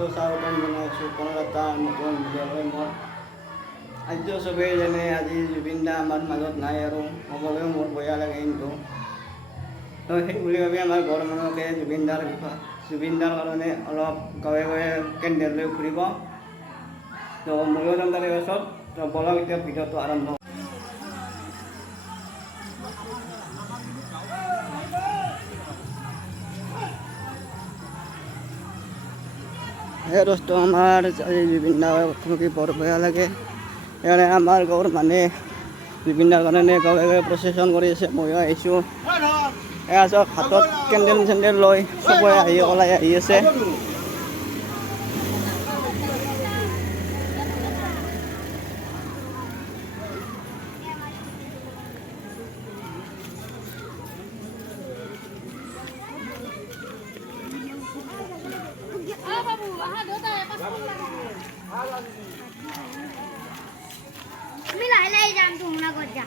আছোঁ, চাউলখন বনাইছোঁ, কোনো এটা নতুন ভিডিঅ'লৈ মোৰ আজি চবেই জানে আজি জুবিন দা আমাৰ মাজত নাই আৰু ক'বলৈও মোৰ বেয়া লাগে কিন্তু তো সেই বুলি ভাবি আমাৰ ঘৰৰ মানুহকে জুবিন দাৰ কাৰণে অলপ গাঁৱে গাঁৱে কেণ্ডেল লৈ ফুৰিব। তো ময়ো যাম তাৰে পাছত। তো বলক এতিয়া ভিডিঅ'টো আৰম্ভ। দোস্তো আমার জুবিন দাৰ মুখী বৰ বেয়া লাগে। সেইকাৰণে আমাৰ গাঁৱৰ মানুহে জুবিন দাৰ কাৰণে গাঁৱে গাঁৱে প্ৰচেছন কৰি আছে। ময়ো আহিছোঁ, এয়া চব হাতত কেণ্ডেল চেণ্ডেল লৈ চবৰে ওলাই আহি আছে। আমি লাহে লাহে যাম তোমরা ঘর যা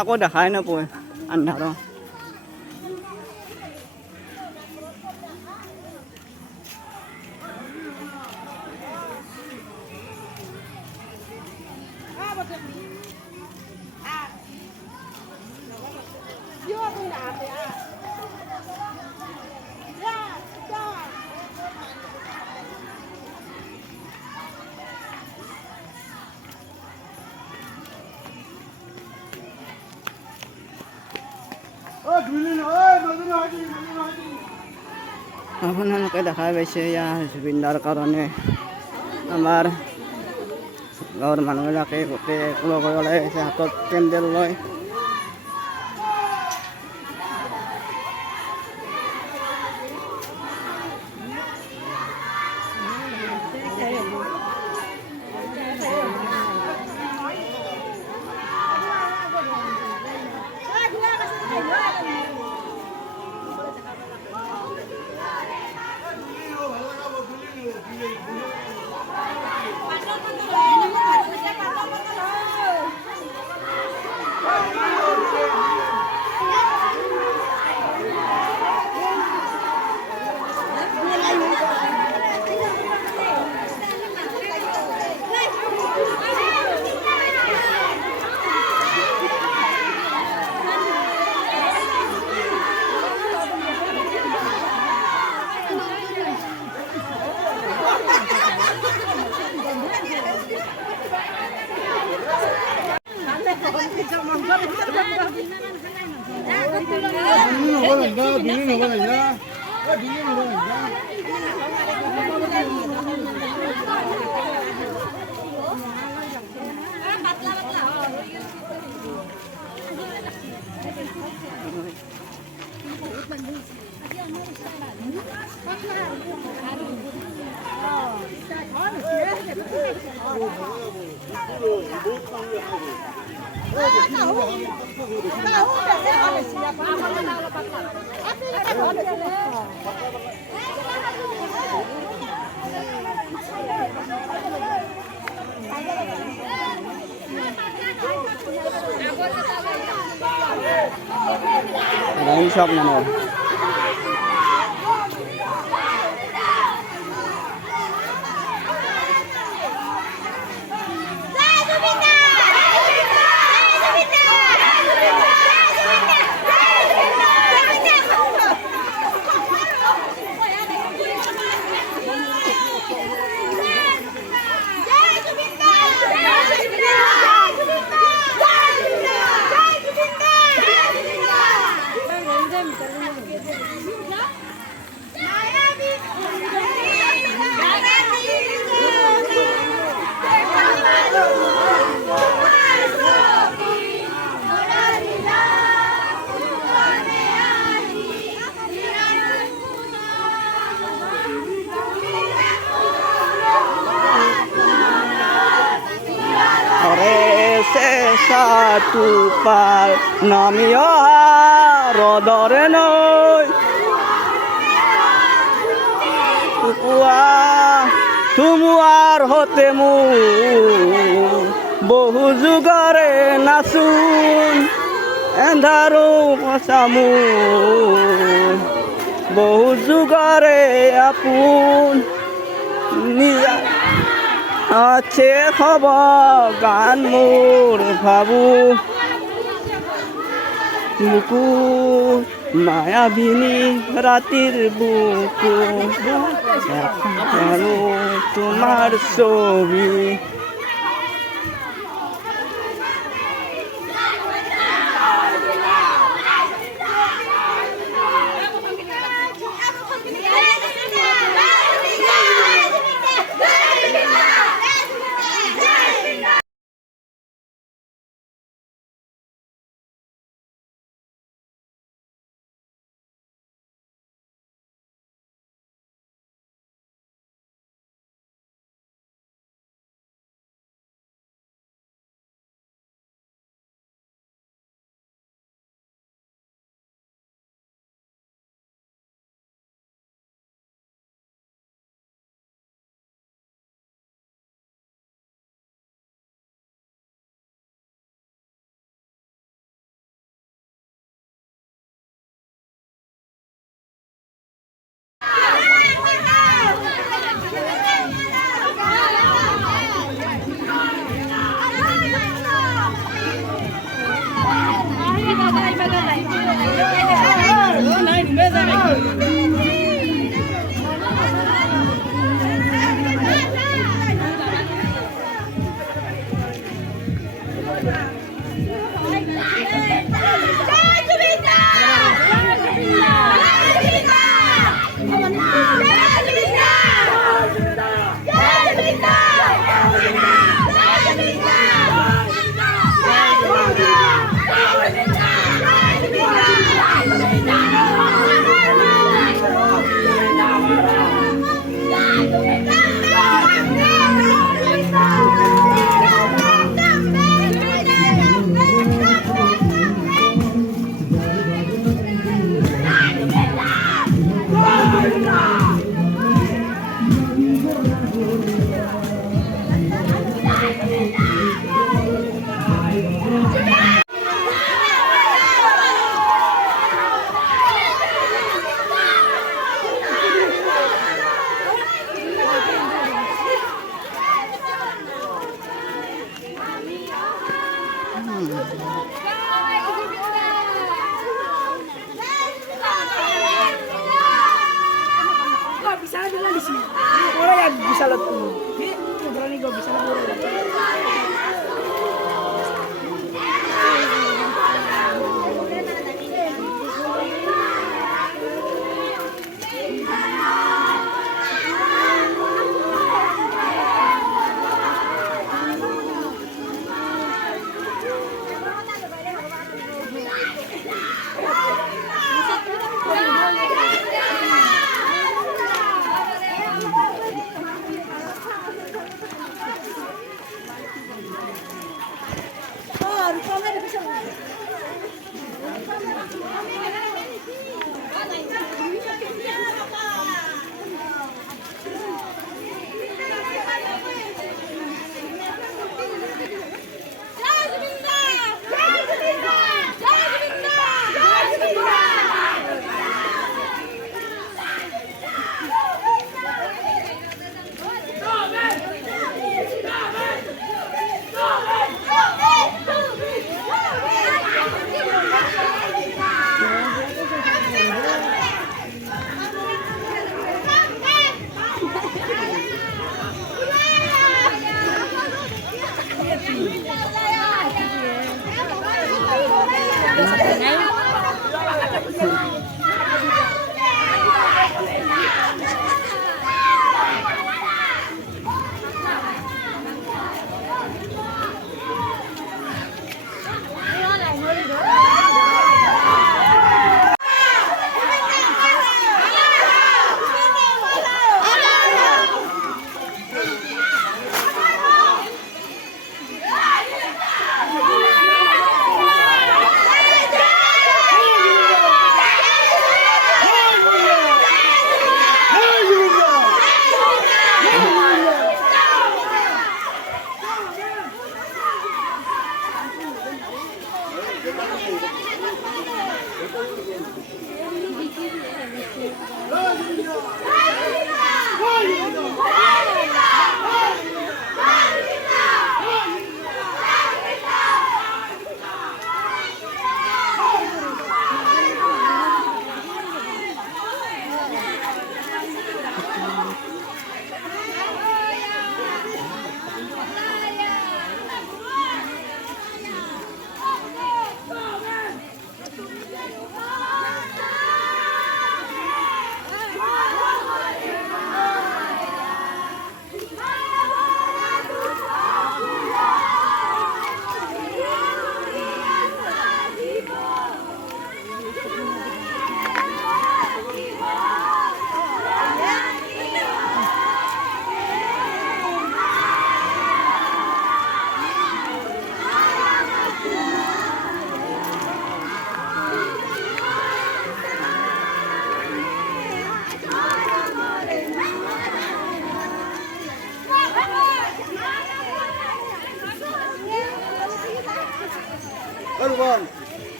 আকৌ দেখাই নাপায় আন্ধাৰ। আপোনালোকে দেখা পাইছে ইয়াৰ জুবিন দাৰ কাৰণে আমাৰ গাঁৱৰ মানুহবিলাকে গোটেই লগ হৈ ওলাই আহিছে হাতত কেণ্ডেল লৈ। Ini shop mana? satu pal namio rodore noi Kukua তুমার হতেমু বহু যুগরে নাচুন এন্ধারো পচামু বহু যুগরে আপুন নিজা আছে খবর গান মোর ভাবু বুকু মায়াবিনী রাতির বুকু কেন তোমার ছবি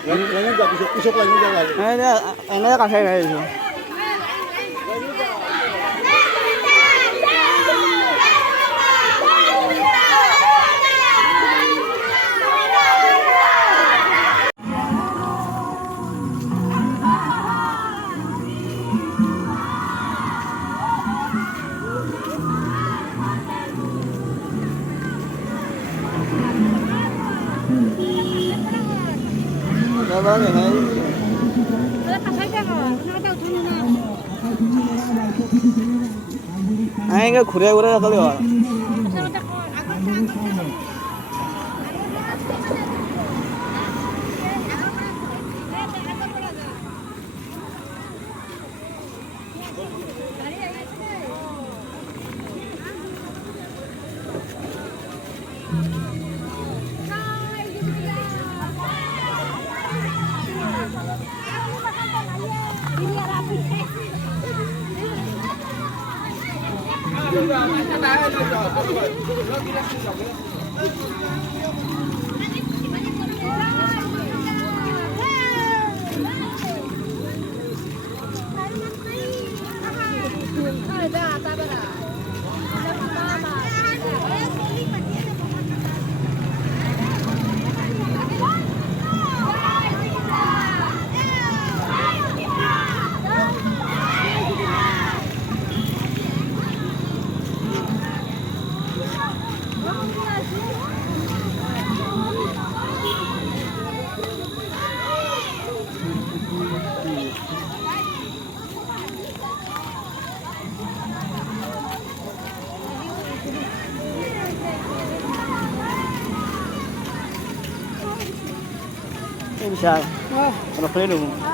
Ganyan ka, isok lang yung jalan. Ano yung kasi guys? Dạ vâng, này. Anh cái khỏe khỏe cái liệu. Em sai. Ano pala